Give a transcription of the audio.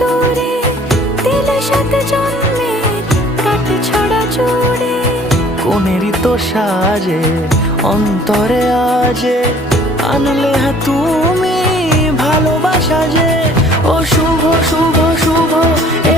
দূরে দিলে সাত জন্মের কাট ছড়া জুড়ে। কোনেরই তো সাজে অন্তরে আজে আনলে হ্যাঁ তুমি ভালোবাসা যে। ও শুভ শুভ শুভ এ